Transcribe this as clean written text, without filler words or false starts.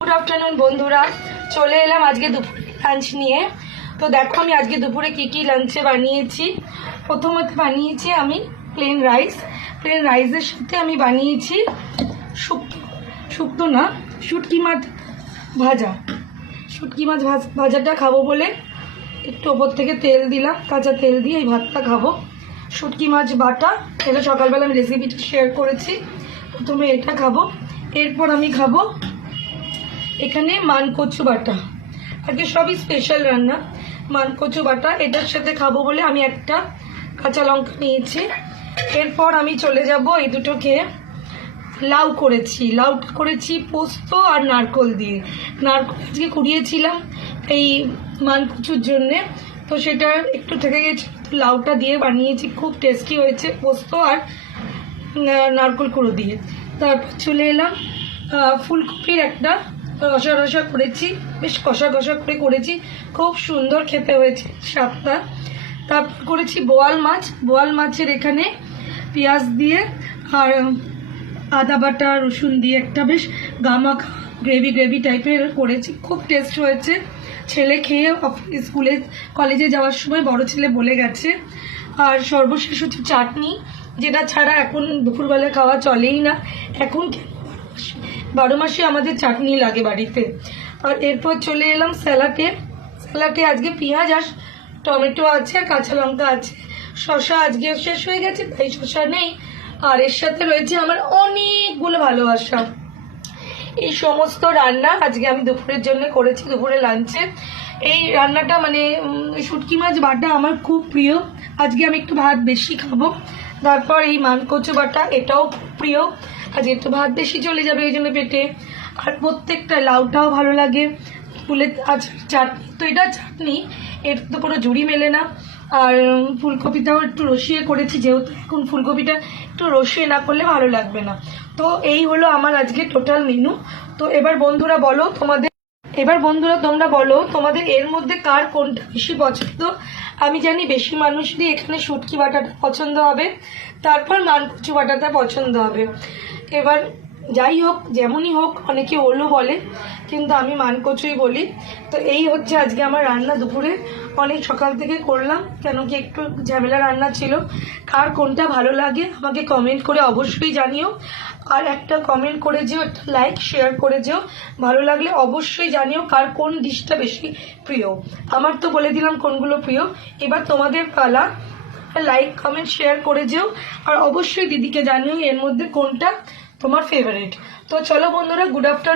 Good afternoon বন্ধুরা, চলে এলাম আজকে দুপুরে লাঞ্চ নিয়ে। তো দেখো আমি আজকে দুপুরে কি কি লাঞ্চে বানিয়েছি। প্রথমত বানিয়েছি আমি প্লেন রাইসের সাথে আমি বানিয়েছি শুক্তো না শুটকি মাছ ভাজা। শুটকি মাছ ভাজাটা খাবো বলে একটু ওপর থেকে তেল দিলাম, কাঁচা তেল দিয়ে এই ভাতটা খাবো। শুটকি মাছ বাটা, এটা সকালবেলা আমি রেসিপিটা শেয়ার করেছি। প্রথমে এটা খাবো, এরপর আমি খাবো এখানে মানকচু বাটা। আজকে সবই স্পেশাল রান্না। মানকচু বাটা এটার সাথে খাবো বলে আমি একটা কাঁচা লঙ্কা নিয়েছি। এরপর আমি চলে যাব এই দুটো খেয়ে। লাউটা করেছি পোস্ত আর নারকোল দিয়ে। নারকোল আজকে কুড়িয়েছিলাম এই মানকচুর জন্যে, তো সেটা একটু থেকে গেছে, তো লাউটা দিয়ে বানিয়েছি, খুব টেস্টি হয়েছে পোস্ত আর নারকোল কুড়ো দিয়ে। তারপর চলে এলাম ফুলকপির একটা রসা করেছি, বেশ কষা করে করেছি, খুব সুন্দর খেতে হয়েছে স্বাদটা। তারপর করেছি বোয়াল মাছের এখানে পেঁয়াজ দিয়ে আর আদা বাটা রসুন দিয়ে একটা বেশ গামাখা গ্রেভি টাইপের করেছি, খুব টেস্ট হয়েছে। ছেলে খেয়ে কলেজে যাওয়ার সময় বড় ছেলে বলে গেছে। আর সর্বশেষ হচ্ছে চাটনি, যেটা ছাড়া এখন দুপুরবেলা খাওয়া চলেই না। এখন 12 মাসে আমাদের চাটনি লাগে বাড়িতে। আর এরপর চলে এলাম স্যালাডে আজকে পেঁয়াজ আর টমেটো আছে, কাঁচা লঙ্কা আছে, শসা আজকে শেষ হয়ে গেছে তাই শসা নেই। আর এর সাথে রয়েছে আমার অনেকগুলো ভালোবাসা। এই সমস্ত রান্না আজকে আমি দুপুরের জন্য করেছি, দুপুরে লাঞ্চে। এই রান্নাটা মানে শুটকি মাছ বাটা আমার খুব প্রিয়, আজকে আমি একটু ভাত বেশি খাবো। তারপর এই মানকচু বাটা, এটাও খুব প্রিয়, আজকে একটু ভাত বেশি চলে যাবে ওই জন্য পেটে। আর প্রত্যেকটা লাউটাও ভালো লাগে, ফুলের চাটনি, তো এটা চাটনি, এর তো কোনো জুড়ি মেলে না। আর ফুলকপিটাও একটু রসিয়ে করেছি, যেহেতু এখন ফুলকপিটা একটু রসিয়ে না করলে ভালো লাগবে না। তো এই হলো আমার আজকে টোটাল মেনু। তো এবার বন্ধুরা তোমরা বলো তোমাদের এর মধ্যে কার কোনটা বেশি পছন্দ। আমি জানি বেশি মানুষেরই এখানে শুটকি বাটাটা পছন্দ হবে, তারপর মানকচু বাটাটা পছন্দ হবে। এবার যাই হোক, যেমনই হোক, অনেকে ওলো বলে, কিন্তু আমি মানকচুই বলি। তো এই হচ্ছে আজকে আমার রান্না দুপুরে, অনেক সকাল থেকে করলাম, কেন কি একটু ঝামেলা রান্না ছিল। কার কোনটা ভালো লাগে আমাকে কমেন্ট করে অবশ্যই জানিও। আর একটা কমেন্ট করে যেও, একটা লাইক শেয়ার করে যেও, ভালো লাগলে অবশ্যই জানিও কার কোন ডিশটা বেশি প্রিয়। আমার তো বলে দিলাম কোনগুলো প্রিয়, এবার তোমাদের পালা, লাইক কমেন্ট শেয়ার করে যেও। আর অবশ্যই দিদিকে জানিও এর মধ্যে কোনটা তোমার ফেভারিট। তো চলো বন্ধুরা, গুড আফটারনুন।